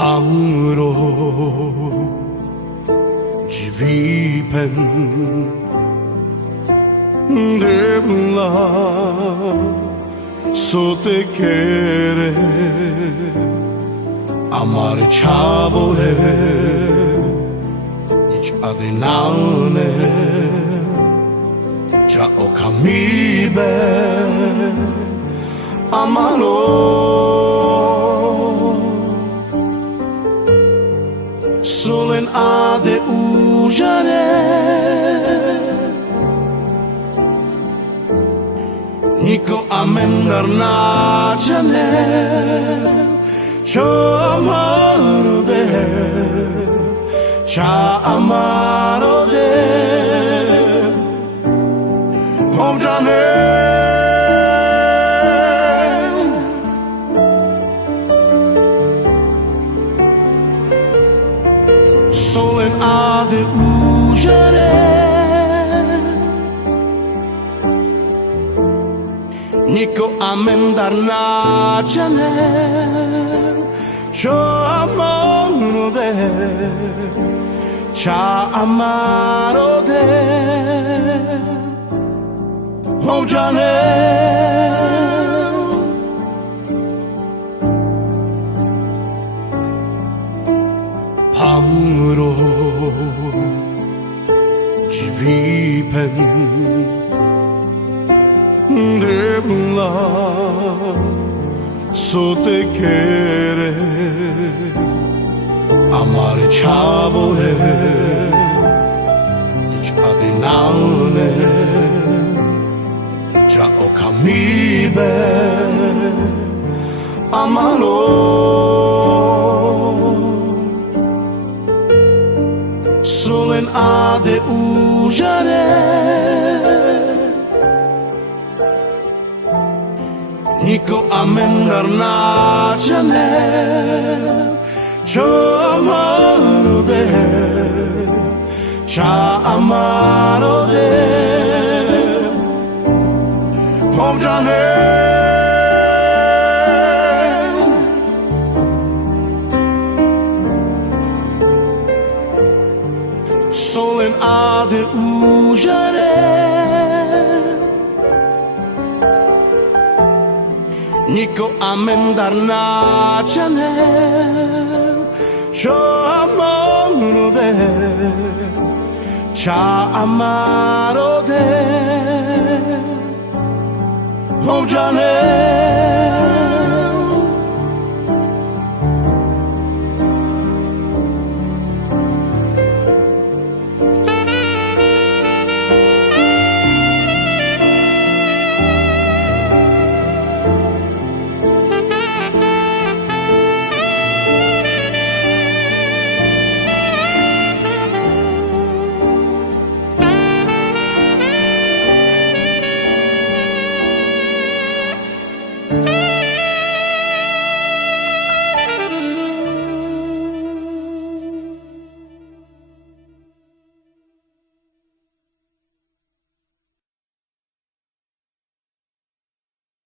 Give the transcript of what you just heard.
방으로 집입한 데블라 소테케레 아마레 차보레 이차데 나오네 자오카미베 아마로 Solen ade ujare Niko amendar na chane Cho amaro de Cha amaro de Om jane Solen ade ujare Niko amendar na chane Cho amaro de Cha amaro de Oh jane 방으로 집입한 데블라 소테케레 아마레 차보레 이차데 나오네 자오카미베 아마로 Solen ade ujare Niko amendar na chane Cho amaro de Cha amaro de Om jane Solen ade ujare Niko amendar na chane Cho amaro de Cha amaro de Oh jane